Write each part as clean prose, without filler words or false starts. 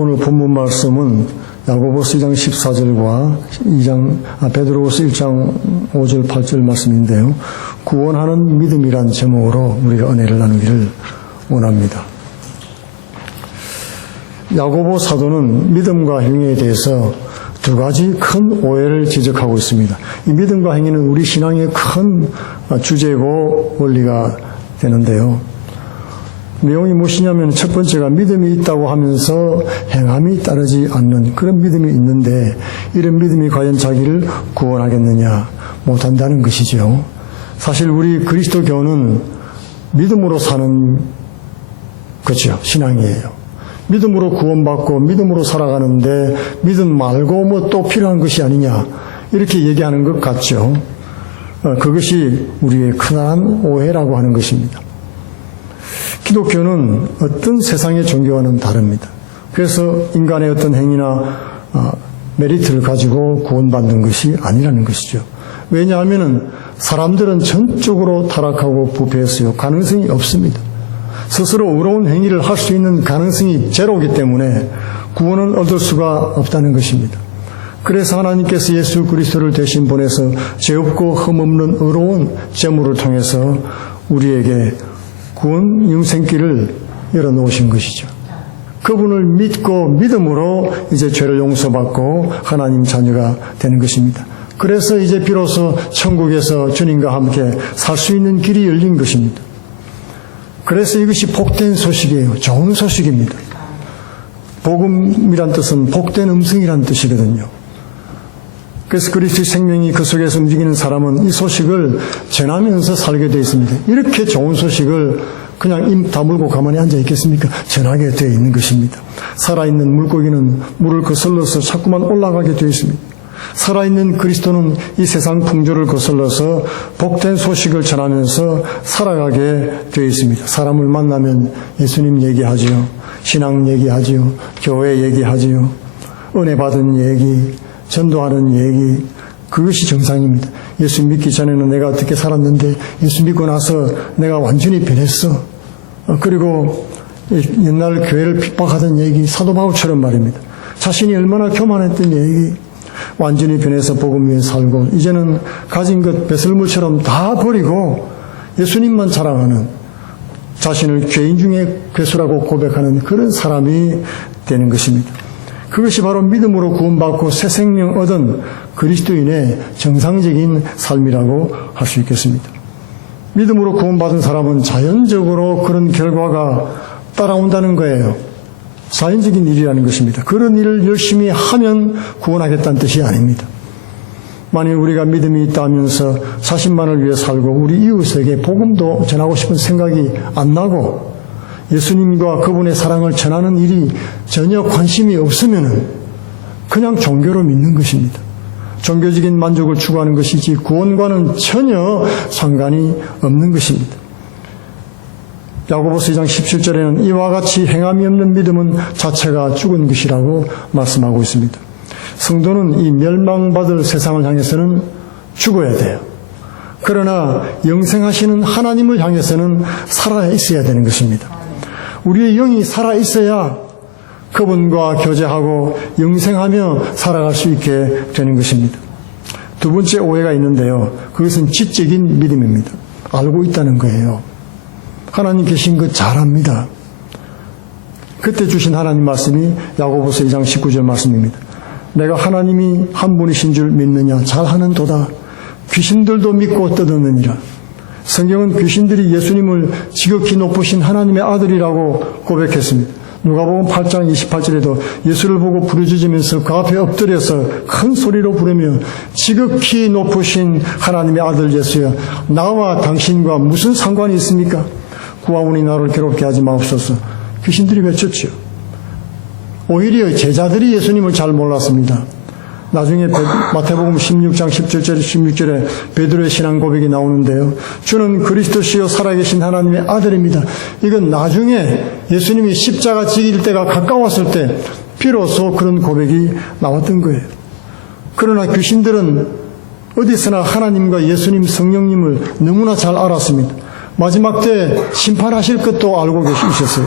오늘 본문 말씀은 야고보서 2장 14절과 베드로후서 1장 5절 8절 말씀인데요. 구원하는 믿음이란 제목으로 우리가 은혜를 나누기를 원합니다. 야고보 사도는 믿음과 행위에 대해서 두 가지 큰 오해를 지적하고 있습니다. 이 믿음과 행위는 우리 신앙의 큰 주제고 원리가 되는데요. 내용이 무엇이냐면 첫 번째가 믿음이 있다고 하면서 행함이 따르지 않는 그런 믿음이 있는데 이런 믿음이 과연 자기를 구원하겠느냐? 못한다는 것이죠. 사실 우리 그리스도교는 믿음으로 사는 거죠. 신앙이에요. 믿음으로 구원받고 믿음으로 살아가는데 믿음 말고 뭐 또 필요한 것이 아니냐 이렇게 얘기하는 것 같죠. 그것이 우리의 크나한 오해라고 하는 것입니다. 기독교는 어떤 세상의 종교와는 다릅니다. 그래서 인간의 어떤 행위나 메리트를 가지고 구원받는 것이 아니라는 것이죠. 왜냐하면 사람들은 전적으로 타락하고 부패했어요. 가능성이 없습니다. 스스로 의로운 행위를 할 수 있는 가능성이 제로이기 때문에 구원은 얻을 수가 없다는 것입니다. 그래서 하나님께서 예수 그리스도를 대신 보내서 죄 없고 흠없는 의로운 제물을 통해서 우리에게 구원 영생길을 열어놓으신 것이죠. 그분을 믿고 믿음으로 이제 죄를 용서받고 하나님 자녀가 되는 것입니다. 그래서 이제 비로소 천국에서 주님과 함께 살 수 있는 길이 열린 것입니다. 그래서 이것이 복된 소식이에요. 좋은 소식입니다. 복음이란 뜻은 복된 음성이란 뜻이거든요. 그래서 그리스도의 생명이 그 속에서 움직이는 사람은 이 소식을 전하면서 살게 되어 있습니다. 이렇게 좋은 소식을 그냥 입 다물고 가만히 앉아 있겠습니까? 전하게 되어 있는 것입니다. 살아있는 물고기는 물을 거슬러서 자꾸만 올라가게 되어 있습니다. 살아있는 그리스도는 이 세상 풍조를 거슬러서 복된 소식을 전하면서 살아가게 되어 있습니다. 사람을 만나면 예수님 얘기하지요. 신앙 얘기하지요. 교회 얘기하지요. 은혜 받은 얘기, 전도하는 얘기, 그것이 정상입니다. 예수 믿기 전에는 내가 어떻게 살았는데 예수 믿고 나서 내가 완전히 변했어. 그리고 옛날 교회를 핍박하던 얘기, 사도 바울처럼 말입니다. 자신이 얼마나 교만했던 얘기, 완전히 변해서 복음 위에 살고 이제는 가진 것 배설물처럼 다 버리고 예수님만 자랑하는 자신을 죄인 중에 괴수라고 고백하는 그런 사람이 되는 것입니다. 그것이 바로 믿음으로 구원받고 새 생명 얻은 그리스도인의 정상적인 삶이라고 할 수 있겠습니다. 믿음으로 구원받은 사람은 자연적으로 그런 결과가 따라온다는 거예요. 자연적인 일이라는 것입니다. 그런 일을 열심히 하면 구원하겠다는 뜻이 아닙니다. 만일 우리가 믿음이 있다 하면서 자신만을 위해 살고 우리 이웃에게 복음도 전하고 싶은 생각이 안 나고 예수님과 그분의 사랑을 전하는 일이 전혀 관심이 없으면 그냥 종교로 믿는 것입니다. 종교적인 만족을 추구하는 것이지 구원과는 전혀 상관이 없는 것입니다. 야고보서 2장 17절에는 이와 같이 행함이 없는 믿음은 자체가 죽은 것이라고 말씀하고 있습니다. 성도는 이 멸망받을 세상을 향해서는 죽어야 돼요. 그러나 영생하시는 하나님을 향해서는 살아있어야 되는 것입니다. 우리의 영이 살아있어야 그분과 교제하고 영생하며 살아갈 수 있게 되는 것입니다. 두 번째 오해가 있는데요. 그것은 지적인 믿음입니다. 알고 있다는 거예요. 하나님 계신 것 잘 압니다. 그때 주신 하나님 말씀이 야고보서 2장 19절 말씀입니다. 내가 하나님이 한 분이신 줄 믿느냐 잘하는 도다. 귀신들도 믿고 떠드느니라. 성경은 귀신들이 예수님을 지극히 높으신 하나님의 아들이라고 고백했습니다. 누가복음 8장 28절에도 예수를 보고 부르짖으면서 그 앞에 엎드려서 큰 소리로 부르며 지극히 높으신 하나님의 아들 예수여 나와 당신과 무슨 상관이 있습니까? 구하오니 나를 괴롭게 하지 마옵소서. 귀신들이 외쳤죠. 오히려 제자들이 예수님을 잘 몰랐습니다. 나중에 마태복음 16장 17절 16절에 베드로의 신앙 고백이 나오는데요. 주는 그리스도시요 살아계신 하나님의 아들입니다. 이건 나중에 예수님이 십자가 지길 때가 가까웠을 때 비로소 그런 고백이 나왔던 거예요. 그러나 귀신들은 어디서나 하나님과 예수님 성령님을 너무나 잘 알았습니다. 마지막 때 심판하실 것도 알고 계셨어요.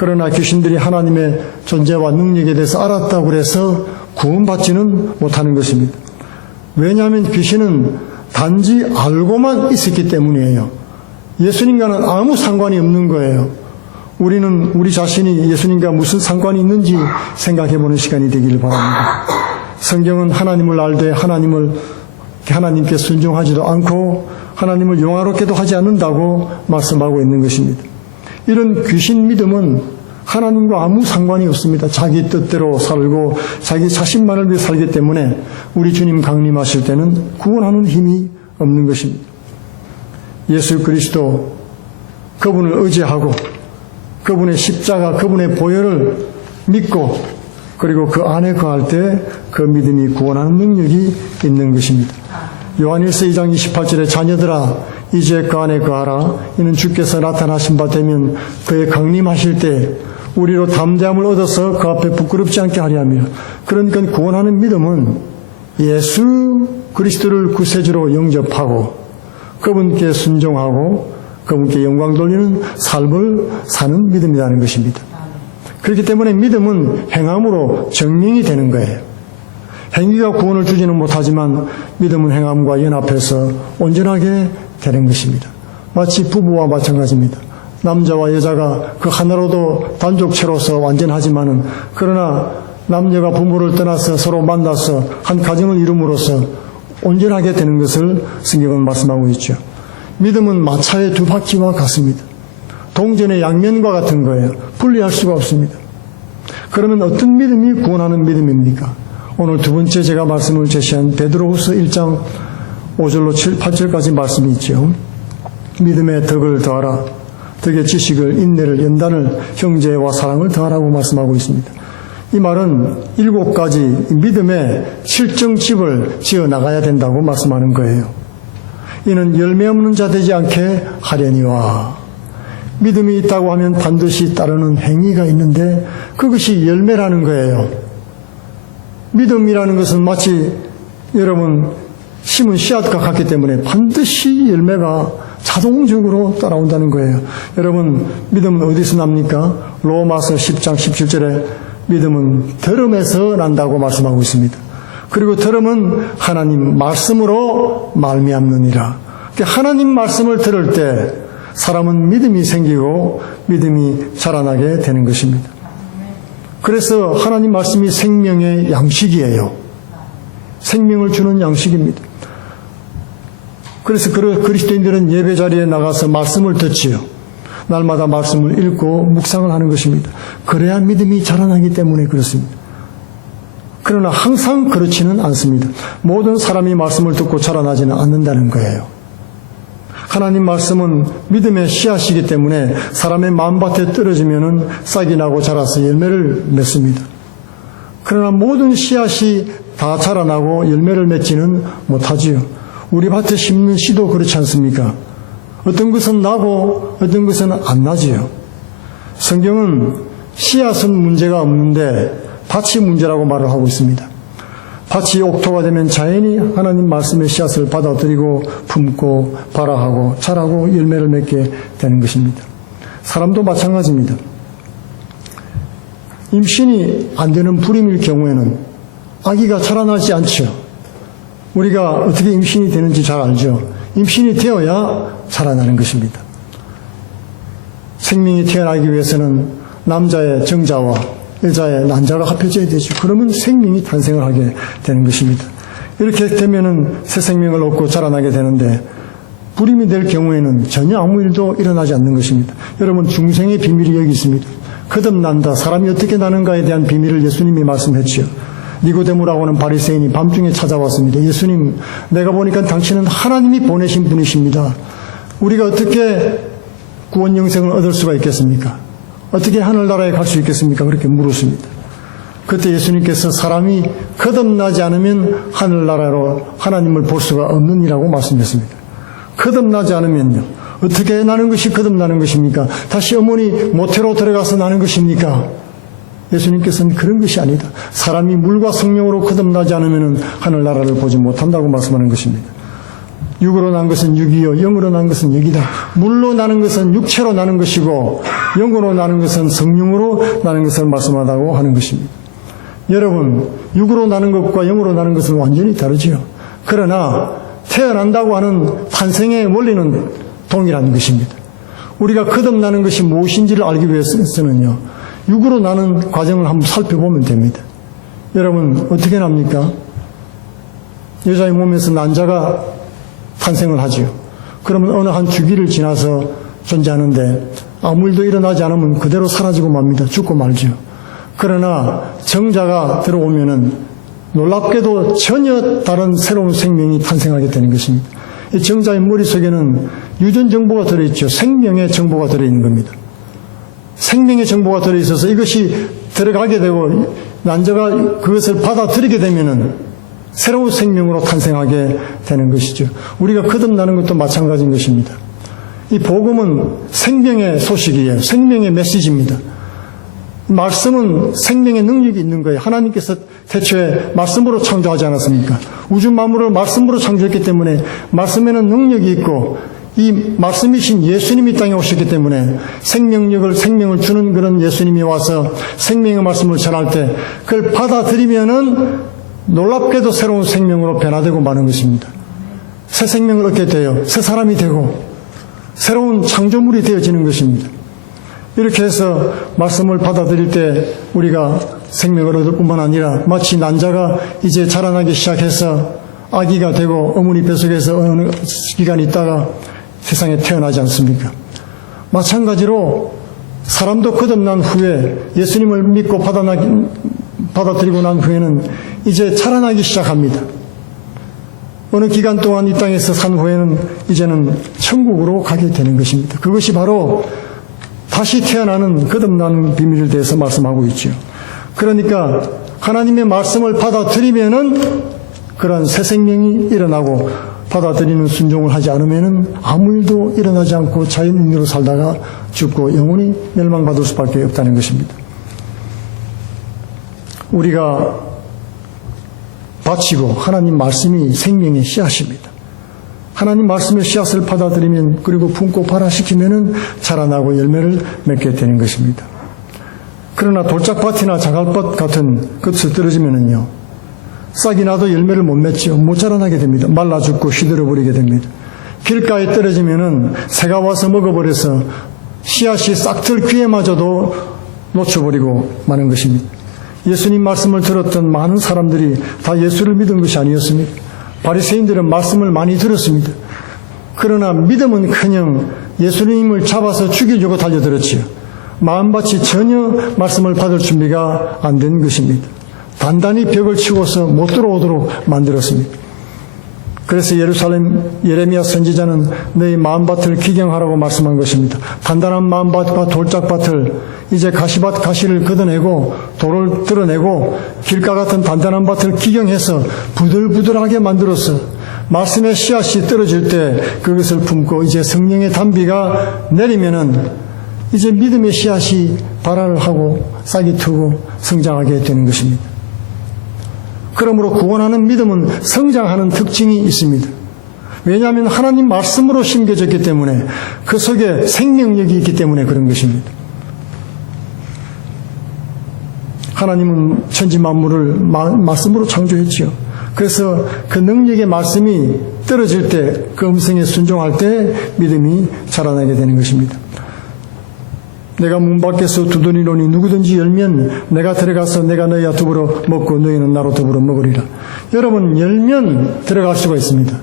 그러나 귀신들이 하나님의 존재와 능력에 대해서 알았다고 해서 구원받지는 못하는 것입니다. 왜냐하면 귀신은 단지 알고만 있었기 때문이에요. 예수님과는 아무 상관이 없는 거예요. 우리는 우리 자신이 예수님과 무슨 상관이 있는지 생각해보는 시간이 되길 바랍니다. 성경은 하나님을 알되 하나님께 순종하지도 않고 하나님을 영화롭게도 하지 않는다고 말씀하고 있는 것입니다. 이런 귀신 믿음은 하나님과 아무 상관이 없습니다. 자기 뜻대로 살고 자기 자신만을 위해 살기 때문에 우리 주님 강림하실 때는 구원하는 힘이 없는 것입니다. 예수 그리스도 그분을 의지하고 그분의 십자가, 그분의 보혈을 믿고 그리고 그 안에 거할 때 그 믿음이 구원하는 능력이 있는 것입니다. 요한일서 2장 28절에 자녀들아 이제 그 안에 거하라. 이는 주께서 나타나신 바 되면 그의 강림하실 때 우리로 담대함을 얻어서 그 앞에 부끄럽지 않게 하려 하며. 그러니까 구원하는 믿음은 예수 그리스도를 구세주로 영접하고 그분께 순종하고 그분께 영광 돌리는 삶을 사는 믿음이라는 것입니다. 그렇기 때문에 믿음은 행함으로 증명이 되는 거예요. 행위가 구원을 주지는 못하지만 믿음은 행함과 연합해서 온전하게 되는 것입니다. 마치 부부와 마찬가지입니다. 남자와 여자가 그 하나로도 단독체로서 완전하지만은 그러나 남녀가 부모를 떠나서 서로 만나서 한 가정을 이룸으로써 온전하게 되는 것을 성경은 말씀하고 있죠. 믿음은 마차의 두 바퀴와 같습니다. 동전의 양면과 같은 거예요. 분리할 수가 없습니다. 그러면 어떤 믿음이 구원하는 믿음입니까? 오늘 두 번째 제가 말씀을 제시한 베드로후서 1장 5절로 8절까지 말씀이 있죠. 믿음의 덕을 더하라. 덕의 지식을, 인내를, 연단을, 형제와 사랑을 더하라고 말씀하고 있습니다. 이 말은 7가지 믿음의 실정집을 지어 나가야 된다고 말씀하는 거예요. 이는 열매 없는 자 되지 않게 하려니와. 믿음이 있다고 하면 반드시 따르는 행위가 있는데 그것이 열매라는 거예요. 믿음이라는 것은 마치 여러분 심은 씨앗과 같기 때문에 반드시 열매가 자동적으로 따라온다는 거예요. 여러분 믿음은 어디서 납니까? 로마서 10장 17절에 믿음은 들음에서 난다고 말씀하고 있습니다. 그리고 들음은 하나님 말씀으로 말미암느니라. 하나님 말씀을 들을 때 사람은 믿음이 생기고 믿음이 자라나게 되는 것입니다. 그래서 하나님 말씀이 생명의 양식이에요. 생명을 주는 양식입니다. 그래서 그리스도인들은 예배 자리에 나가서 말씀을 듣지요. 날마다 말씀을 읽고 묵상을 하는 것입니다. 그래야 믿음이 자라나기 때문에 그렇습니다. 그러나 항상 그렇지는 않습니다. 모든 사람이 말씀을 듣고 자라나지는 않는다는 거예요. 하나님 말씀은 믿음의 씨앗이기 때문에 사람의 마음밭에 떨어지면 싹이 나고 자라서 열매를 맺습니다. 그러나 모든 씨앗이 다 자라나고 열매를 맺지는 못하지요. 우리 밭에 심는 씨도 그렇지 않습니까? 어떤 것은 나고 어떤 것은 안 나지요. 성경은 씨앗은 문제가 없는데 밭이 문제라고 말을 하고 있습니다. 밭이 옥토가 되면 자연히 하나님 말씀의 씨앗을 받아들이고 품고 발화하고 자라고 열매를 맺게 되는 것입니다. 사람도 마찬가지입니다. 임신이 안 되는 불임일 경우에는 아기가 자라나지 않죠. 우리가 어떻게 임신이 되는지 잘 알죠. 임신이 되어야 자라나는 것입니다. 생명이 태어나기 위해서는 남자의 정자와 여자의 난자가 합해져야 되죠. 그러면 생명이 탄생을 하게 되는 것입니다. 이렇게 되면은 새 생명을 얻고 자라나게 되는데 불임이 될 경우에는 전혀 아무 일도 일어나지 않는 것입니다. 여러분 중생의 비밀이 여기 있습니다. 거듭난다. 사람이 어떻게 나는가에 대한 비밀을 예수님이 말씀했죠. 니고데모라고 하는 바리새인이 밤중에 찾아왔습니다. 예수님, 내가 보니까 당신은 하나님이 보내신 분이십니다. 우리가 어떻게 구원 영생을 얻을 수가 있겠습니까? 어떻게 하늘나라에 갈 수 있겠습니까? 그렇게 물었습니다. 그때 예수님께서 사람이 거듭나지 않으면 하늘나라로 하나님을 볼 수가 없느니라고 말씀했습니다. 거듭나지 않으면요. 어떻게 나는 것이 거듭나는 것입니까? 다시 어머니 모태로 들어가서 나는 것입니까? 예수님께서는 그런 것이 아니다. 사람이 물과 성령으로 거듭나지 않으면 하늘나라를 보지 못한다고 말씀하는 것입니다. 육으로 난 것은 육이요 영으로 난 것은 영이다. 물로 나는 것은 육체로 나는 것이고 영으로 나는 것은 성령으로 나는 것을 말씀하다고 하는 것입니다. 여러분, 육으로 나는 것과 영으로 나는 것은 완전히 다르지요. 그러나 태어난다고 하는 탄생의 원리는 동일한 것입니다. 우리가 거듭나는 것이 무엇인지를 알기 위해서는요, 육으로 나는 과정을 한번 살펴보면 됩니다. 여러분, 어떻게 납니까? 여자의 몸에서 난자가 탄생을 하지요. 그러면 어느 한 주기를 지나서 존재하는데 아무 일도 일어나지 않으면 그대로 사라지고 맙니다. 죽고 말지요. 그러나 정자가 들어오면은 놀랍게도 전혀 다른 새로운 생명이 탄생하게 되는 것입니다. 이 정자의 머릿속에는 유전 정보가 들어있죠. 생명의 정보가 들어있는 겁니다. 생명의 정보가 들어있어서 이것이 들어가게 되고 난자가 그것을 받아들이게 되면은 새로운 생명으로 탄생하게 되는 것이죠. 우리가 거듭나는 것도 마찬가지인 것입니다. 이 복음은 생명의 소식이에요. 생명의 메시지입니다. 말씀은 생명의 능력이 있는 거예요. 하나님께서 태초에 말씀으로 창조하지 않았습니까? 우주 만물을 말씀으로 창조했기 때문에 말씀에는 능력이 있고 이 말씀이신 예수님이 땅에 오셨기 때문에 생명을 주는 그런 예수님이 와서 생명의 말씀을 전할 때 그걸 받아들이면은 놀랍게도 새로운 생명으로 변화되고 마는 것입니다. 새 생명을 얻게 돼요. 새 사람이 되고 새로운 창조물이 되어지는 것입니다. 이렇게 해서 말씀을 받아들일 때 우리가 생명을 얻을 뿐만 아니라 마치 난자가 이제 자라나기 시작해서 아기가 되고 어머니 뱃속에서 어느 기간 있다가 세상에 태어나지 않습니까? 마찬가지로 사람도 거듭난 후에 예수님을 믿고 받아들이고 난 후에는 이제 자라나기 시작합니다. 어느 기간 동안 이 땅에서 산 후에는 이제는 천국으로 가게 되는 것입니다. 그것이 바로 다시 태어나는 거듭나는 비밀에 대해서 말씀하고 있죠. 그러니까 하나님의 말씀을 받아들이면은 그런 새 생명이 일어나고 받아들이는 순종을 하지 않으면은 아무 일도 일어나지 않고 자연인으로 살다가 죽고 영원히 멸망받을 수밖에 없다는 것입니다. 우리가 바치고 하나님 말씀이 생명의 씨앗입니다. 하나님 말씀의 씨앗을 받아들이면 그리고 품고 발화시키면은 자라나고 열매를 맺게 되는 것입니다. 그러나 돌짝밭이나 자갈밭 같은 것을 떨어지면은요, 싹이 나도 열매를 못 맺죠. 못 자라나게 됩니다. 말라 죽고 시들어버리게 됩니다. 길가에 떨어지면은 새가 와서 먹어버려서 씨앗이 싹틀 귀에마저도 놓쳐버리고 마는 것입니다. 예수님 말씀을 들었던 많은 사람들이 다 예수를 믿은 것이 아니었습니다. 바리새인들은 말씀을 많이 들었습니다. 그러나 믿음은커녕 예수님을 잡아서 죽이려고 달려들었지요. 마음밭이 전혀 말씀을 받을 준비가 안 된 것입니다. 단단히 벽을 치고서 못 들어오도록 만들었습니다. 그래서 예레미야 선지자는 너희 마음밭을 기경하라고 말씀한 것입니다. 단단한 마음밭과 돌짝밭을 이제 가시밭 가시를 걷어내고 돌을 드러내고 길가 같은 단단한 밭을 기경해서 부들부들하게 만들어서 말씀의 씨앗이 떨어질 때 그것을 품고 이제 성령의 단비가 내리면은 이제 믿음의 씨앗이 발화를 하고 싹이 트고 성장하게 되는 것입니다. 그러므로 구원하는 믿음은 성장하는 특징이 있습니다. 왜냐하면 하나님 말씀으로 심겨졌기 때문에 그 속에 생명력이 있기 때문에 그런 것입니다. 하나님은 천지 만물을 말씀으로 창조했지요. 그래서 그 능력의 말씀이 떨어질 때, 그 음성에 순종할 때 믿음이 자라나게 되는 것입니다. 내가 문 밖에서 두드리노니 누구든지 열면 내가 들어가서 내가 너희와 더불어 먹고 너희는 나로 더불어 먹으리라. 여러분, 열면 들어갈 수가 있습니다.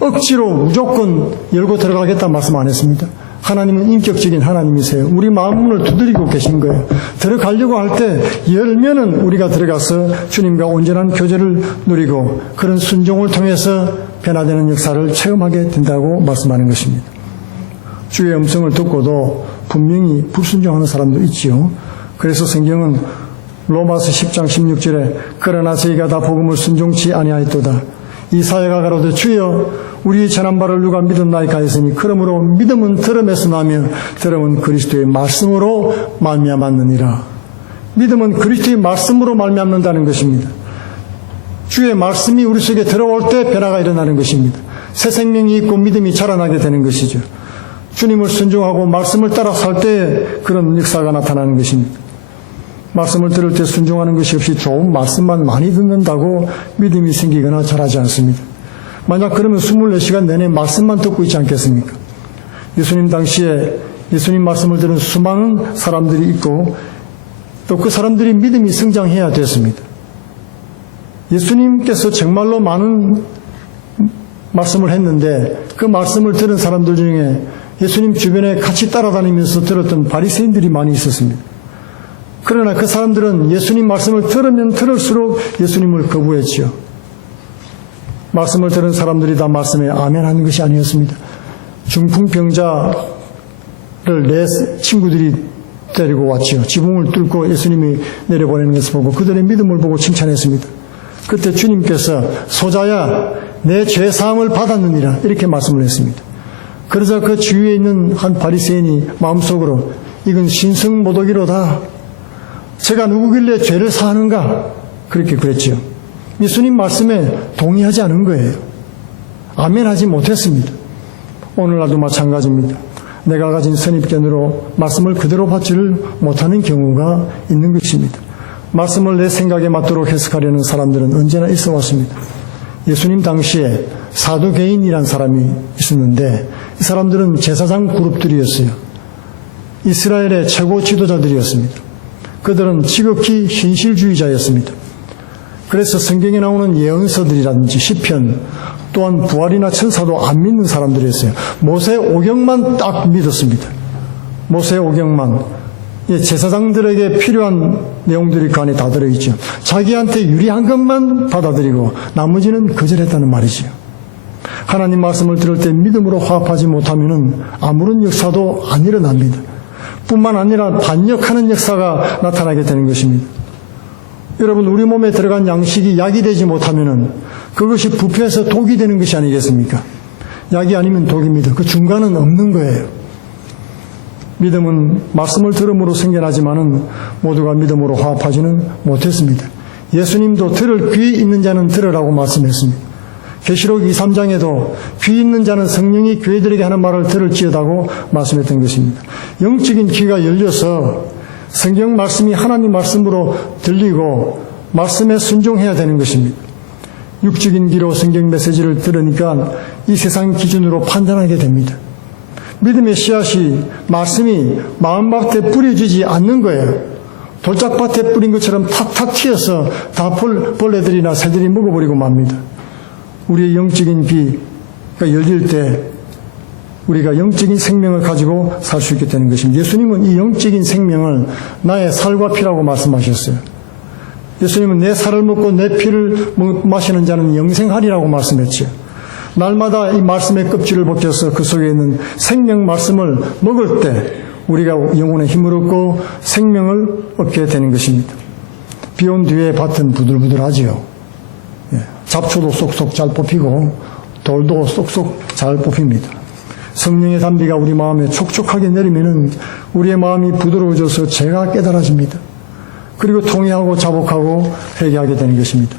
억지로 무조건 열고 들어가겠다 말씀 안 했습니다. 하나님은 인격적인 하나님이세요. 우리 마음문을 두드리고 계신 거예요. 들어가려고 할 때 열면은 우리가 들어가서 주님과 온전한 교제를 누리고 그런 순종을 통해서 변화되는 역사를 체험하게 된다고 말씀하는 것입니다. 주의 음성을 듣고도 분명히 불순종하는 사람도 있지요. 그래서 성경은 로마서 10장 16절에 그러나 저희가 다 복음을 순종치 아니하였도다. 이사야가 가로되 주여 우리 전한 바를 누가 믿었나이까 했으니 그러므로 믿음은 들음에서 나며 들음은 그리스도의 말씀으로 말미암았느니라. 믿음은 그리스도의 말씀으로 말미암는다는 것입니다. 주의 말씀이 우리 속에 들어올 때 변화가 일어나는 것입니다. 새 생명이 있고 믿음이 자라나게 되는 것이죠. 주님을 순종하고 말씀을 따라 살 때 그런 역사가 나타나는 것입니다. 말씀을 들을 때 순종하는 것이 없이 좋은 말씀만 많이 듣는다고 믿음이 생기거나 자라지 않습니다. 만약 그러면 24시간 내내 말씀만 듣고 있지 않겠습니까? 예수님 당시에 예수님 말씀을 들은 수많은 사람들이 있고 또 그 사람들이 믿음이 성장해야 됐습니다. 예수님께서 정말로 많은 말씀을 했는데 그 말씀을 들은 사람들 중에 예수님 주변에 같이 따라다니면서 들었던 바리새인들이 많이 있었습니다. 그러나 그 사람들은 예수님 말씀을 들으면 들을수록 예수님을 거부했지요. 말씀을 들은 사람들이 다 말씀에 아멘하는 것이 아니었습니다. 중풍병자를 내 친구들이 데리고 왔지요. 지붕을 뚫고 예수님이 내려보내는 것을 보고 그들의 믿음을 보고 칭찬했습니다. 그때 주님께서 소자야 내 죄사함을 받았느니라 이렇게 말씀을 했습니다. 그러자 그 주위에 있는 한 바리새인이 마음속으로 이건 신성모독이로다. 제가 누구길래 죄를 사하는가? 그렇게 그랬지요. 예수님 말씀에 동의하지 않은 거예요. 아멘하지 못했습니다. 오늘날도 마찬가지입니다. 내가 가진 선입견으로 말씀을 그대로 받지를 못하는 경우가 있는 것입니다. 말씀을 내 생각에 맞도록 해석하려는 사람들은 언제나 있어 왔습니다. 예수님 당시에 사두개인이란 사람이 있었는데 이 사람들은 제사장 그룹들이었어요. 이스라엘의 최고 지도자들이었습니다. 그들은 지극히 현실주의자였습니다. 그래서 성경에 나오는 예언서들이라든지 시편 또한 부활이나 천사도 안 믿는 사람들이었어요. 모세 오경만 딱 믿었습니다. 모세 오경만. 제사장들에게 필요한 내용들이 그 안에 다 들어있죠. 자기한테 유리한 것만 받아들이고 나머지는 거절했다는 말이죠. 하나님 말씀을 들을 때 믿음으로 화합하지 못하면 아무런 역사도 안 일어납니다. 뿐만 아니라 반역하는 역사가 나타나게 되는 것입니다. 여러분, 우리 몸에 들어간 양식이 약이 되지 못하면 그것이 부패해서 독이 되는 것이 아니겠습니까? 약이 아니면 독입니다. 그 중간은 없는 거예요. 믿음은 말씀을 들음으로 생겨나지만은 모두가 믿음으로 화합하지는 못했습니다. 예수님도 들을 귀 있는 자는 들으라고 말씀했습니다. 계시록 2, 3장에도 귀 있는 자는 성령이 교회들에게 하는 말을 들을지어다고 말씀했던 것입니다. 영적인 귀가 열려서 성경 말씀이 하나님 말씀으로 들리고 말씀에 순종해야 되는 것입니다. 육적인 귀로 성경 메시지를 들으니까 이 세상 기준으로 판단하게 됩니다. 믿음의 씨앗이 말씀이 마음밭에 뿌려지지 않는 거예요. 돌짝밭에 뿌린 것처럼 탁탁 튀어서 다 벌레들이나 새들이 먹어버리고 맙니다. 우리의 영적인 귀가 열릴 때 우리가 영적인 생명을 가지고 살 수 있게 되는 것입니다. 예수님은 이 영적인 생명을 나의 살과 피라고 말씀하셨어요. 예수님은 내 살을 먹고 내 피를 마시는 자는 영생하리라고 말씀했죠. 날마다 이 말씀의 껍질을 벗겨서 그 속에 있는 생명 말씀을 먹을 때 우리가 영혼의 힘을 얻고 생명을 얻게 되는 것입니다. 비 온 뒤에 밭은 부들부들하지요. 잡초도 쏙쏙 잘 뽑히고 돌도 쏙쏙 잘 뽑힙니다. 성령의 단비가 우리 마음에 촉촉하게 내리면은 우리의 마음이 부드러워져서 죄가 깨달아집니다. 그리고 통회하고 자복하고 회개하게 되는 것입니다.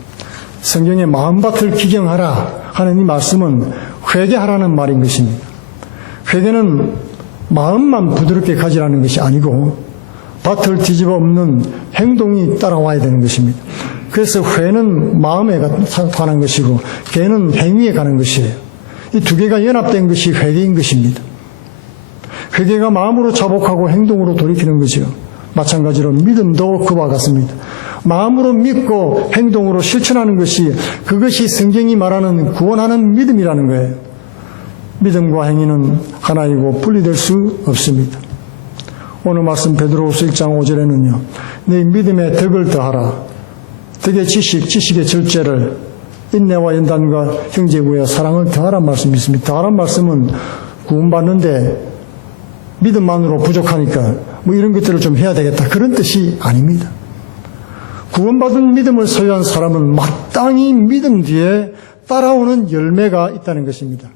성경의 마음밭을 기경하라 하는 이 말씀은 회개하라는 말인 것입니다. 회개는 마음만 부드럽게 가지라는 것이 아니고 밭을 뒤집어 엎는 행동이 따라와야 되는 것입니다. 그래서 회는 마음에 관한 것이고 개는 행위에 관한 것이에요. 이 두 개가 연합된 것이 회개인 것입니다. 회개가 마음으로 자복하고 행동으로 돌이키는 것이요. 마찬가지로 믿음도 그와 같습니다. 마음으로 믿고 행동으로 실천하는 것이 그것이 성경이 말하는 구원하는 믿음이라는 거예요. 믿음과 행위는 하나이고 분리될 수 없습니다. 오늘 말씀 베드로후서 1장 5절에는요. 네 믿음에 덕을 더하라. 덕의 지식의 절제를 인내와 연단과 형제구와 사랑을 더하란 말씀이 있습니다. 더하란 말씀은 구원받는데 믿음만으로 부족하니까 뭐 이런 것들을 좀 해야 되겠다 그런 뜻이 아닙니다. 구원받은 믿음을 소유한 사람은 마땅히 믿음 뒤에 따라오는 열매가 있다는 것입니다.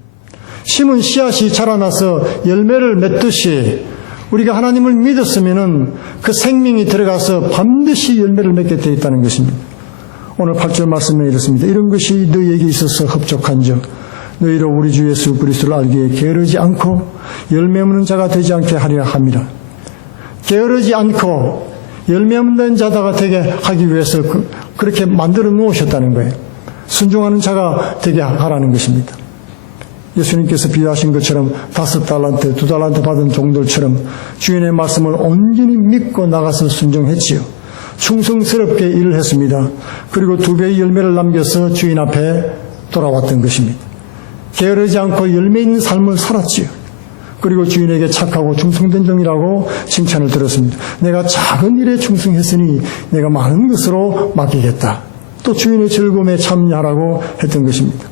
심은 씨앗이 자라나서 열매를 맺듯이 우리가 하나님을 믿었으면은 그 생명이 들어가서 반드시 열매를 맺게 되어 있다는 것입니다. 오늘 8절 말씀에 이렇습니다. 이런 것이 너희에게 있어서 흡족한즉 너희로 우리 주 예수 그리스도를 알기에 게으르지 않고 열매 없는 자가 되지 않게 하리라 함이라. 게으르지 않고 열매 없는 자가 되게 하기 위해서 그렇게 만들어 놓으셨다는 거예요. 순종하는 자가 되게 하라는 것입니다. 예수님께서 비유하신 것처럼 5달란트, 2달란트 받은 종들처럼 주인의 말씀을 온전히 믿고 나가서 순종했지요. 충성스럽게 일을 했습니다. 그리고 2배의 열매를 남겨서 주인 앞에 돌아왔던 것입니다. 게으르지 않고 열매 있는 삶을 살았지요. 그리고 주인에게 착하고 충성된 종이라고 칭찬을 들었습니다. 내가 작은 일에 충성했으니 내가 많은 것으로 맡기겠다. 또 주인의 즐거움에 참여하라고 했던 것입니다.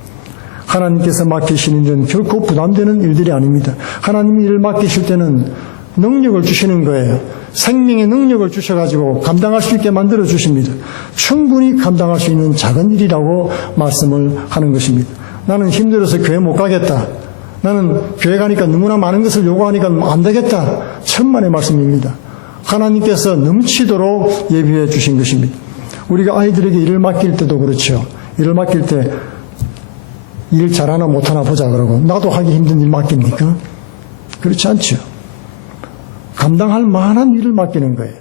하나님께서 맡기시는 일은 결코 부담되는 일들이 아닙니다. 하나님이 일을 맡기실 때는 능력을 주시는 거예요. 생명의 능력을 주셔가지고 감당할 수 있게 만들어 주십니다. 충분히 감당할 수 있는 작은 일이라고 말씀을 하는 것입니다. 나는 힘들어서 교회 못 가겠다. 나는 교회 가니까 너무나 많은 것을 요구하니까 안 되겠다. 천만의 말씀입니다. 하나님께서 넘치도록 예비해 주신 것입니다. 우리가 아이들에게 일을 맡길 때도 그렇죠. 일을 맡길 때 일 잘하나 못하나 보자 그러고 나도 하기 힘든 일 맡깁니까? 그렇지 않죠. 감당할 만한 일을 맡기는 거예요.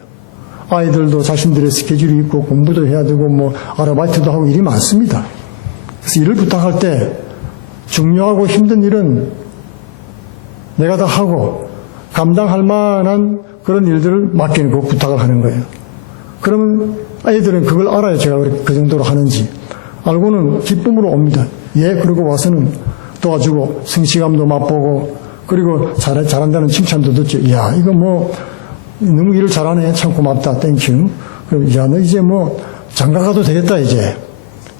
아이들도 자신들의 스케줄이 있고 공부도 해야 되고 뭐 아르바이트도 하고 일이 많습니다. 그래서 일을 부탁할 때 중요하고 힘든 일은 내가 다 하고 감당할 만한 그런 일들을 맡기고 부탁을 하는 거예요. 그러면 아이들은 그걸 알아요. 제가 그 정도로 하는지. 알고는 기쁨으로 옵니다. 예, 그러고 와서는 도와주고 성취감도 맛보고 그리고 잘한다는 칭찬도 듣죠. 이야, 이거 뭐 너무 일을 잘하네. 참 고맙다. 땡큐. 그럼 야, 너 이제 뭐 장가 가도 되겠다. 이제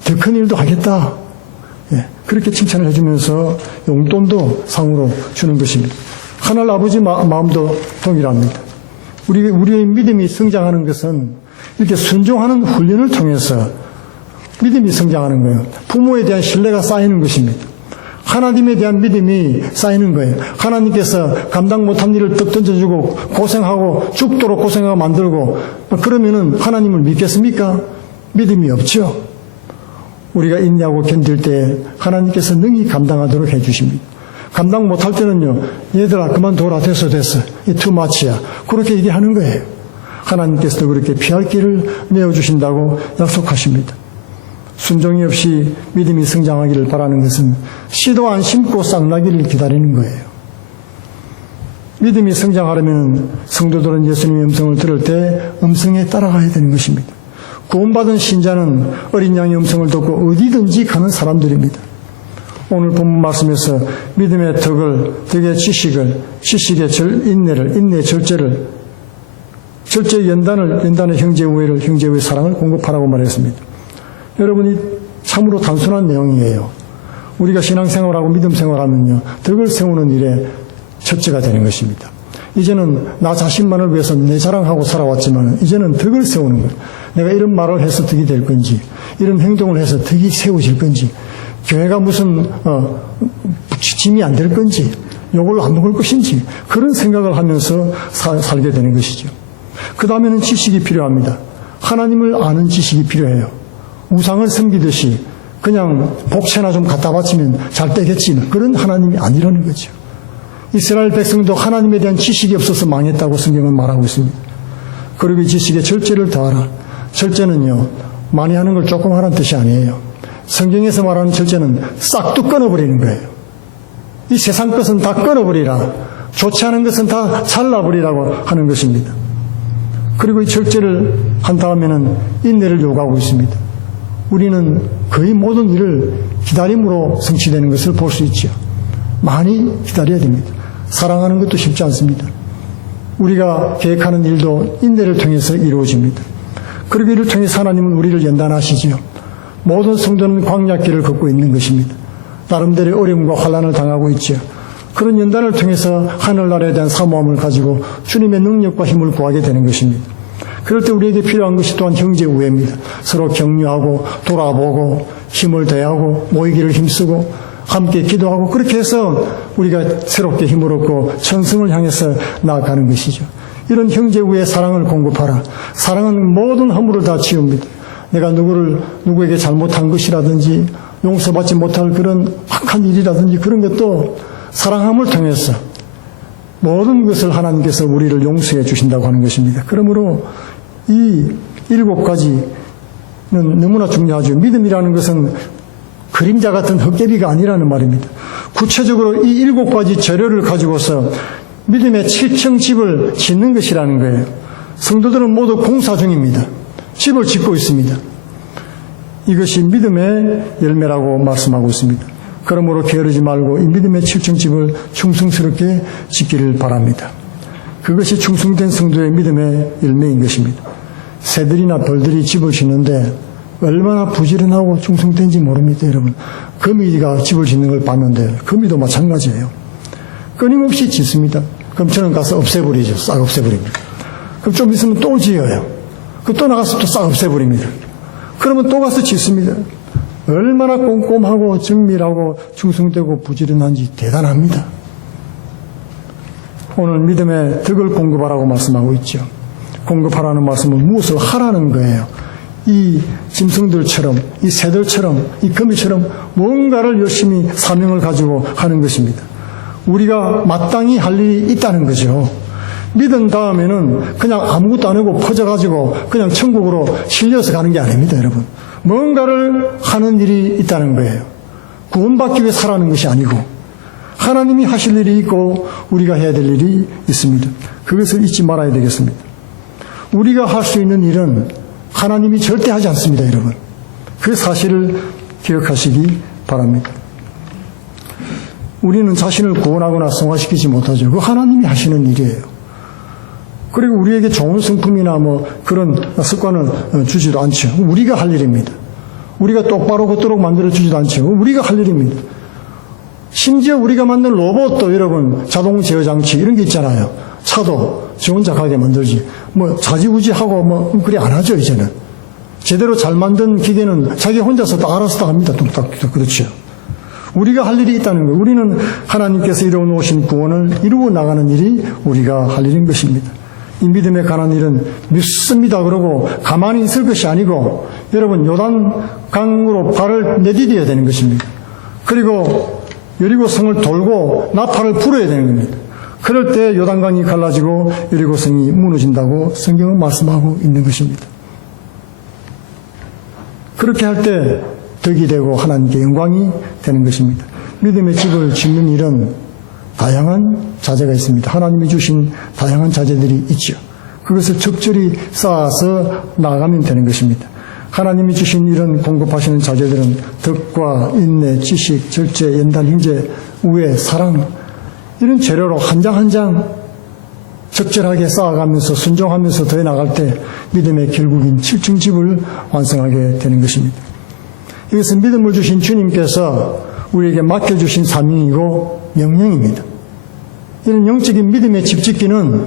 더 큰 일도 하겠다. 예, 그렇게 칭찬을 해주면서 용돈도 상으로 주는 것입니다. 하늘 아버지 마음도 동일합니다. 우리의 믿음이 성장하는 것은 이렇게 순종하는 훈련을 통해서 믿음이 성장하는 거예요. 부모에 대한 신뢰가 쌓이는 것입니다. 하나님에 대한 믿음이 쌓이는 거예요. 하나님께서 감당 못한 일을 떡 던져주고 고생하고 죽도록 고생하고 만들고 그러면은 하나님을 믿겠습니까? 믿음이 없죠. 우리가 인내하고 견딜 때 하나님께서 능히 감당하도록 해주십니다. 감당 못할 때는요, 얘들아 그만둬라. 됐어. 이 투마치야. 그렇게 얘기하는 거예요. 하나님께서도 그렇게 피할 길을 내어주신다고 약속하십니다. 순종이 없이 믿음이 성장하기를 바라는 것은 씨도 안 심고 싹나기를 기다리는 거예요. 믿음이 성장하려면 성도들은 예수님의 음성을 들을 때 음성에 따라가야 되는 것입니다. 구원받은 신자는 어린 양의 음성을 듣고 어디든지 가는 사람들입니다. 오늘 본문 말씀에서 믿음의 덕의 지식의 인내를, 인내의 절제를, 절제의 연단의 형제 우애를, 형제 우애 사랑을 공급하라고 말했습니다. 여러분이 참으로 단순한 내용이에요. 우리가 신앙생활하고 믿음생활하면요, 덕을 세우는 일에 첫째가 되는 것입니다. 이제는 나 자신만을 위해서 내 자랑하고 살아왔지만 이제는 덕을 세우는 거예요. 내가 이런 말을 해서 덕이 될 건지, 이런 행동을 해서 덕이 세워질 건지, 교회가 무슨 짐이 안 될 건지, 욕을 안 먹을 것인지 그런 생각을 하면서 살게 되는 것이죠. 그 다음에는 지식이 필요합니다. 하나님을 아는 지식이 필요해요. 우상을 섬기듯이 그냥 복채나 좀 갖다 바치면 잘 되겠지, 그런 하나님이 아니라는 거죠. 이스라엘 백성도 하나님에 대한 지식이 없어서 망했다고 성경은 말하고 있습니다. 그리고 이 지식의 절제를 더하라. 절제는요, 많이 하는 걸 조금 하라는 뜻이 아니에요. 성경에서 말하는 절제는 싹둑 끊어버리는 거예요. 이 세상 것은 다 끊어버리라. 좋지 않은 것은 다 잘라버리라고 하는 것입니다. 그리고 이 절제를 한 다음에는 인내를 요구하고 있습니다. 우리는 거의 모든 일을 기다림으로 성취되는 것을 볼 수 있죠. 많이 기다려야 됩니다. 사랑하는 것도 쉽지 않습니다. 우리가 계획하는 일도 인내를 통해서 이루어집니다. 그리고 이를 통해서 하나님은 우리를 연단하시지요. 모든 성도는 광야길을 걷고 있는 것입니다. 나름대로의 어려움과 환난을 당하고 있죠. 그런 연단을 통해서 하늘나라에 대한 사모함을 가지고 주님의 능력과 힘을 구하게 되는 것입니다. 그럴 때 우리에게 필요한 것이 또한 형제 우애입니다. 서로 격려하고 돌아보고 힘을 대하고 모이기를 힘쓰고 함께 기도하고 그렇게 해서 우리가 새롭게 힘을 얻고 천성을 향해서 나아가는 것이죠. 이런 형제 우애의 사랑을 공급하라. 사랑은 모든 허물을 다 지웁니다. 내가 누구에게 잘못한 것이라든지 용서받지 못할 그런 악한 일이라든지 그런 것도 사랑함을 통해서 모든 것을 하나님께서 우리를 용서해 주신다고 하는 것입니다. 그러므로 이 7가지는 너무나 중요하죠. 믿음이라는 것은 그림자 같은 헛개비가 아니라는 말입니다. 구체적으로 이 7가지 재료를 가지고서 믿음의 7층 집을 짓는 것이라는 거예요. 성도들은 모두 공사 중입니다. 집을 짓고 있습니다. 이것이 믿음의 열매라고 말씀하고 있습니다. 그러므로 게으르지 말고 이 믿음의 7층 집을 충성스럽게 짓기를 바랍니다. 그것이 충성된 성도의 믿음의 열매인 것입니다. 새들이나 벌들이 집을 짓는데 얼마나 부지런하고 충성된지 모릅니다, 여러분. 거미가 집을 짓는 걸 봤는데 거미도 마찬가지예요. 끊임없이 짓습니다. 그럼 저는 가서 없애버리죠. 싹 없애버립니다. 그럼 좀 있으면 또 지어요. 그럼 또 나가서 또 싹 없애버립니다. 그러면 또 가서 짓습니다. 얼마나 꼼꼼하고 정밀하고 충성되고 부지런한지 대단합니다. 오늘 믿음의 덕을 공급하라고 말씀하고 있죠. 공급하라는 말씀은 무엇을 하라는 거예요. 이 짐승들처럼, 이 새들처럼, 이 거미처럼 뭔가를 열심히 사명을 가지고 하는 것입니다. 우리가 마땅히 할 일이 있다는 거죠. 믿은 다음에는 그냥 아무것도 안 하고 퍼져가지고 그냥 천국으로 실려서 가는 게 아닙니다, 여러분. 뭔가를 하는 일이 있다는 거예요. 구원받기 위해 살아가는 것이 아니고 하나님이 하실 일이 있고 우리가 해야 될 일이 있습니다. 그것을 잊지 말아야 되겠습니다. 우리가 할 수 있는 일은 하나님이 절대 하지 않습니다, 여러분. 그 사실을 기억하시기 바랍니다. 우리는 자신을 구원하거나 성화시키지 못하죠. 그거 하나님이 하시는 일이에요. 그리고 우리에게 좋은 성품이나 뭐 그런 습관을 주지도 않죠. 우리가 할 일입니다. 우리가 똑바로 걷도록 만들어주지도 않죠. 우리가 할 일입니다. 심지어 우리가 만든 로봇도 여러분 자동 제어 장치 이런 게 있잖아요. 차도 저 혼자 가게 만들지. 뭐 자지우지하고 뭐 그래 안 하죠, 이제는. 제대로 잘 만든 기계는 자기 혼자서 다 알아서 다 합니다. 뚝딱. 그렇죠. 우리가 할 일이 있다는 거예요. 우리는 하나님께서 이루어 놓으신 구원을 이루어 나가는 일이 우리가 할 일인 것입니다. 이 믿음에 관한 일은 믿습니다 그러고 가만히 있을 것이 아니고 여러분 요단강으로 발을 내디뎌야 되는 것입니다. 그리고 여리고성을 돌고 나팔을 불어야 되는 겁니다. 그럴 때 요단강이 갈라지고 여리고성이 무너진다고 성경은 말씀하고 있는 것입니다. 그렇게 할 때 덕이 되고 하나님께 영광이 되는 것입니다. 믿음의 집을 짓는 일은 다양한 자재가 있습니다. 하나님이 주신 다양한 자재들이 있죠. 그것을 적절히 쌓아서 나아가면 되는 것입니다. 하나님이 주신 이런 공급하시는 자재들은 덕과 인내, 지식, 절제, 연단, 형제, 우애, 사랑 이런 재료로 한 장 한 장 적절하게 쌓아가면서 순종하면서 더해 나갈 때 믿음의 결국인 7층 집을 완성하게 되는 것입니다. 이것은 믿음을 주신 주님께서 우리에게 맡겨주신 사명이고 명령입니다. 이런 영적인 믿음의 집 짓기는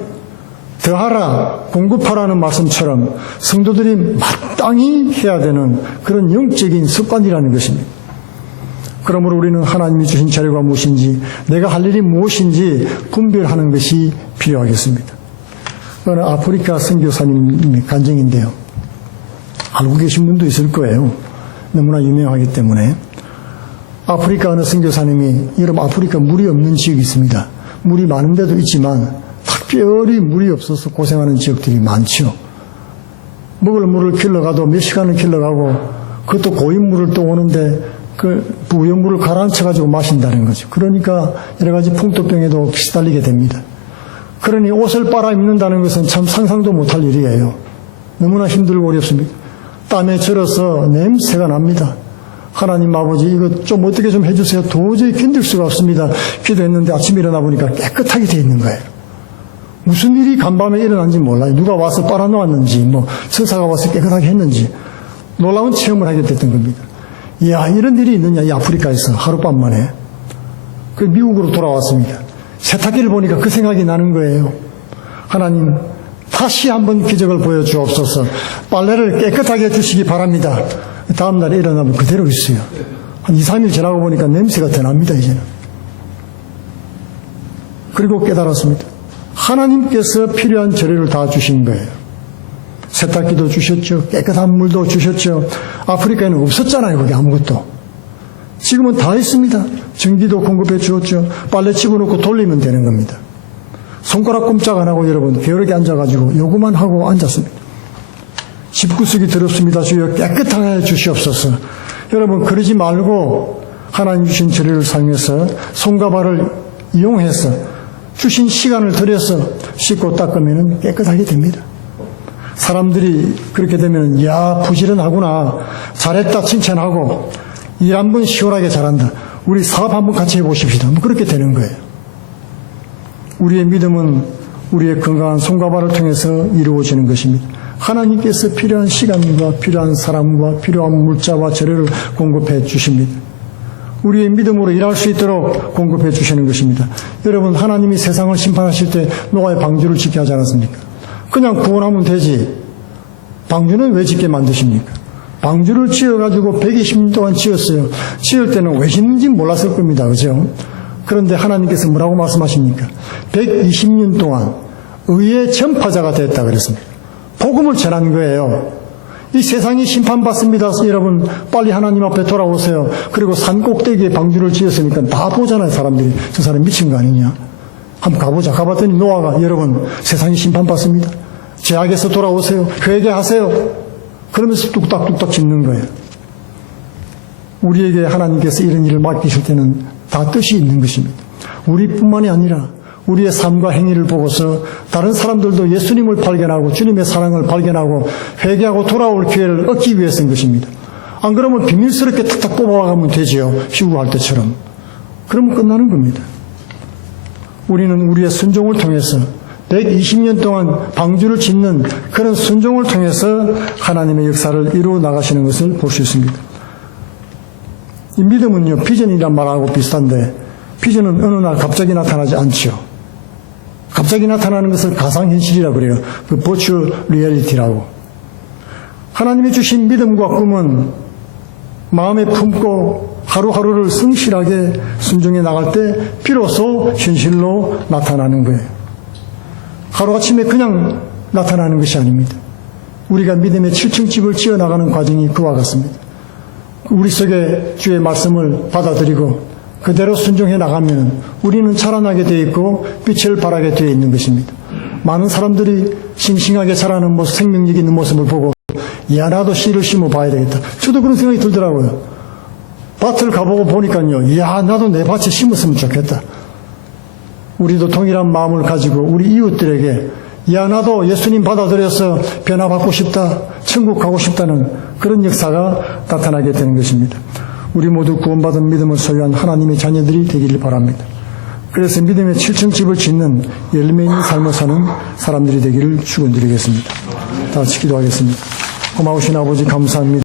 더하라, 공급하라는 말씀처럼 성도들이 마땅히 해야 되는 그런 영적인 습관이라는 것입니다. 그러므로 우리는 하나님이 주신 자료가 무엇인지 내가 할 일이 무엇인지 분별하는 것이 필요하겠습니다. 어느 아프리카 선교사님의 간증인데요. 알고 계신 분도 있을 거예요. 너무나 유명하기 때문에. 아프리카 어느 선교사님이 여러분 아프리카 물이 없는 지역이 있습니다. 물이 많은 데도 있지만 특별히 물이 없어서 고생하는 지역들이 많죠. 먹을 물을 길러가도 몇 시간을 길러가고 그것도 고인물을 또 오는데 그 부유물을 가라앉혀가지고 마신다는 거죠. 그러니까 여러 가지 풍토병에도 시달리게 됩니다. 그러니 옷을 빨아 입는다는 것은 참 상상도 못할 일이에요. 너무나 힘들고 어렵습니다. 땀에 절어서 냄새가 납니다. 하나님 아버지 이거 좀 어떻게 좀 해주세요. 도저히 견딜 수가 없습니다. 기도했는데 아침에 일어나 보니까 깨끗하게 되어 있는 거예요. 무슨 일이 간밤에 일어난지 몰라요. 누가 와서 빨아놓았는지 뭐 천사가 와서 깨끗하게 했는지 놀라운 체험을 하게 됐던 겁니다. 이야 이런 일이 있느냐 이 아프리카에서 하룻밤 만에. 그 미국으로 돌아왔습니다. 세탁기를 보니까 그 생각이 나는 거예요. 하나님 다시 한번 기적을 보여주옵소서. 빨래를 깨끗하게 해주시기 바랍니다. 다음날 일어나면 그대로 있어요. 한 2, 3일 지나고 보니까 냄새가 더 납니다 이제는. 그리고 깨달았습니다. 하나님께서 필요한 재료를 다 주신 거예요. 세탁기도 주셨죠. 깨끗한 물도 주셨죠. 아프리카에는 없었잖아요. 거기 아무것도. 지금은 다 있습니다. 전기도 공급해 주었죠. 빨래 집어넣고 돌리면 되는 겁니다. 손가락 꼼짝 안 하고 여러분 게으르게 앉아가지고 요구만 하고 앉았습니다. 집구석이 더럽습니다. 주여 깨끗하게 해 주시옵소서. 여러분 그러지 말고 하나님 주신 재료를 사용해서 손과 발을 이용해서 주신 시간을 들여서 씻고 닦으면 깨끗하게 됩니다. 사람들이 그렇게 되면 야 부지런하구나, 잘했다 칭찬하고 일 한 번 시원하게 잘한다, 우리 사업 한번 같이 해보십시다, 뭐 그렇게 되는 거예요. 우리의 믿음은 우리의 건강한 손과 발을 통해서 이루어지는 것입니다. 하나님께서 필요한 시간과 필요한 사람과 필요한 물자와 재료를 공급해 주십니다. 우리의 믿음으로 일할 수 있도록 공급해 주시는 것입니다. 여러분 하나님이 세상을 심판하실 때 노아의 방주를 짓게 하지 않았습니까? 그냥 구원하면 되지. 방주는 왜 짓게 만드십니까? 방주를 지어가지고 120년 동안 지었어요. 지을 때는 왜 짓는지 몰랐을 겁니다. 그죠? 그런데 하나님께서 뭐라고 말씀하십니까? 120년 동안 의의 전파자가 됐다 그랬습니다. 복음을 전한 거예요. 이 세상이 심판받습니다. 여러분 빨리 하나님 앞에 돌아오세요. 그리고 산 꼭대기에 방주를 지었으니까 다 보잖아요. 사람들이 저 사람 미친 거 아니냐. 한번 가보자. 가봤더니 노아가 여러분 세상이 심판받습니다. 죄악에서 돌아오세요. 회개하세요. 그러면서 뚝딱뚝딱 짓는 거예요. 우리에게 하나님께서 이런 일을 맡기실 때는 다 뜻이 있는 것입니다. 우리뿐만이 아니라 우리의 삶과 행위를 보고서 다른 사람들도 예수님을 발견하고 주님의 사랑을 발견하고 회개하고 돌아올 기회를 얻기 위해서인 것입니다. 안 그러면 비밀스럽게 탁탁 뽑아가면 되지요. 휴구할 때처럼. 그러면 끝나는 겁니다. 우리는 우리의 순종을 통해서 120년 동안 방주를 짓는 그런 순종을 통해서 하나님의 역사를 이루어 나가시는 것을 볼 수 있습니다. 이 믿음은요, 비전이란 말하고 비슷한데 비전은 어느 날 갑자기 나타나지 않죠. 갑자기 나타나는 것을 가상현실이라고 그래요. 그 버추얼 리얼리티라고. 하나님이 주신 믿음과 꿈은 마음에 품고 하루하루를 성실하게 순종해 나갈 때 비로소 현실로 나타나는 거예요. 하루아침에 그냥 나타나는 것이 아닙니다. 우리가 믿음의 7층 집을 지어나가는 과정이 그와 같습니다. 우리 속에 주의 말씀을 받아들이고 그대로 순종해 나가면 우리는 자라나게 되어 있고 빛을 발하게 되어 있는 것입니다. 많은 사람들이 싱싱하게 자라는 모습, 생명력 있는 모습을 보고 야 나도 씨를 심어 봐야 되겠다. 저도 그런 생각이 들더라고요. 밭을 가보고 보니까요, 야 나도 내 밭에 심었으면 좋겠다. 우리도 동일한 마음을 가지고 우리 이웃들에게 야 나도 예수님 받아들여서 변화받고 싶다, 천국 가고 싶다는 그런 역사가 나타나게 되는 것입니다. 우리 모두 구원받은 믿음을 소유한 하나님의 자녀들이 되기를 바랍니다. 그래서 믿음의 7층 집을 짓는 열매 있는 삶을 사는 사람들이 되기를 축원드리겠습니다. 다 같이 기도하겠습니다. 고마우신 아버지 감사합니다.